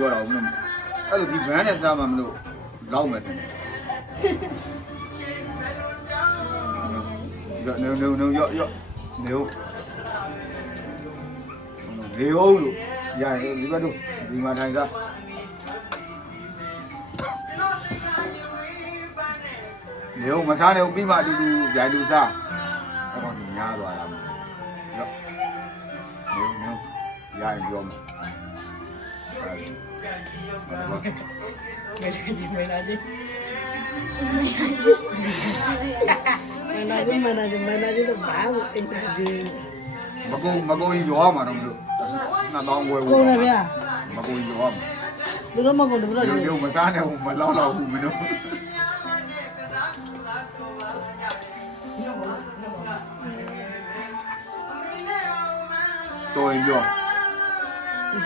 ပြောတာဘူးအဲ့လိုဒီဘန်းနဲ့စားမှမလို့လောက်မယ်တင်ရောနေဦးလို့ရတယ်ဒီဘက်တို့ဒီမှာထိုင်စားနေဦးမစားနေဦးပြီးမှအတူတူရိုက်လူစားအကောင်ကြီးများသွားတာရောနေဦးရရင်ပြောမယ်မနာကြီးတော့ဘာလို့အိမ်နာကြီးမကုန်းရောမှာတော့မလို့2000ဝယ်ကိုနေဗျာမကုန်းရောမှာတို့မကုန်းတို့တော့ဒီမစားနဲ့မလောက်ဘူးမင်းတို့တော်ရင်ပြော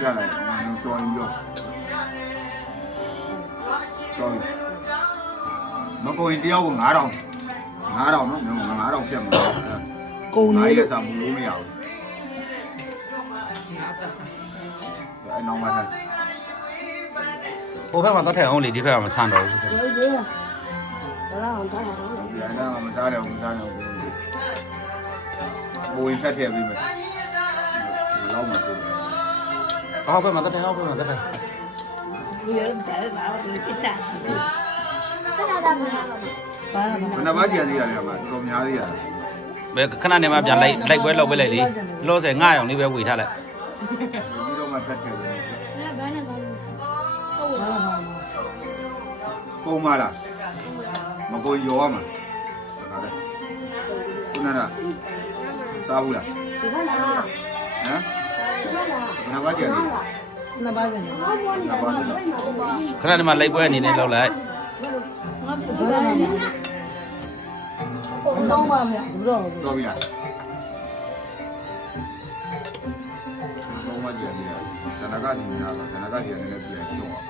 ကြလိုက်တော်ရင်ပြောတော်ပြီမကုန်းတယောက်ကို9000နော်9000ပြတ်မှာကုန်နေရစားမလို့မရဘူးအဲ့နောက်မှဆက်ဟိုဘက်မှာတော့ထိုင်အောင်လေဒီဘက်ကမဆန်တော့ဘူးဟုတ်တယ်ဒါတော့ထားတာရတာမစားတယ်ဘိုးရင်ဖက်ထည့်ပြီးမယ်လောက်မှဆိုအော်ဘက်မှာတော့ထိုင်အောင်ဘက်မှာတော့ထိုင်ဒီရတဲ့လာတော့ကိတာရှိတယ်ဘယ်နှပါးကြံသေးရတယ်မှာတော်တော်များသေးရတယ်ဘယ်ခဏနေမှပြန်လိုက်ပွဲလောက်ပဲလိုက်လေလောဆယ်9ရောင်လေးပဲဝေထားလိုက်ဒီတော့မှဖက်ထည့်ပြီးဘာနဲ့တော့ကုန်မလားမကုန်ရောမှာဒါကခုနကစားဘူးလားဒီကလားဟမ်ဘယ်နှပါးကြံသေးနှစ်ပါးကျန်တယ်ခဏနေမှလိုက်ပွဲအနေနဲ့လောက်လိုက်တော့ပါမယ်ဘူးတော့တော်ပြီလားတော့မှကြံသေးတယ်ဇနကကြီးများတော့ဇနကကြီးလည်းပြန်ရှုံးအောင်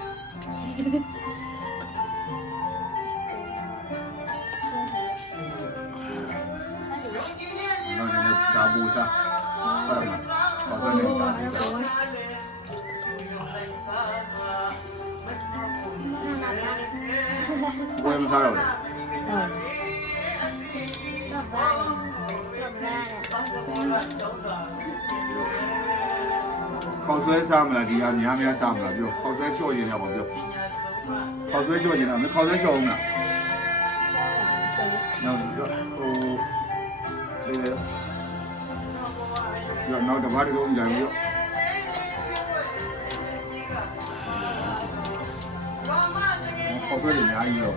နော်လည်းဒါဘူစားဟုတ်လားဘာလို့လဲဒါဘူစားဘယ်မှာစားတော့လဲခေါက်ဆွဲစားမလားဒီဟာများစားမလားပြောခေါက်ဆွဲလျှော့ရင်လည်းပေါ့ပြောခေါက်ဆွဲလျှော့ရင်လည်းမခေါက်ဆွဲလျှော့အောင်လားနောက်ပြောဟိုရောနောက်တစ်ပတ်တော့ကြာပြီရောခေါက်ဆွဲတွေအများကြီးရော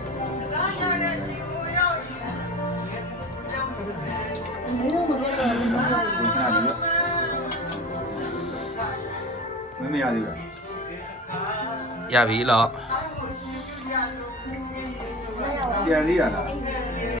မရသေးဘူးရပြီလို့ကြံသေးရလား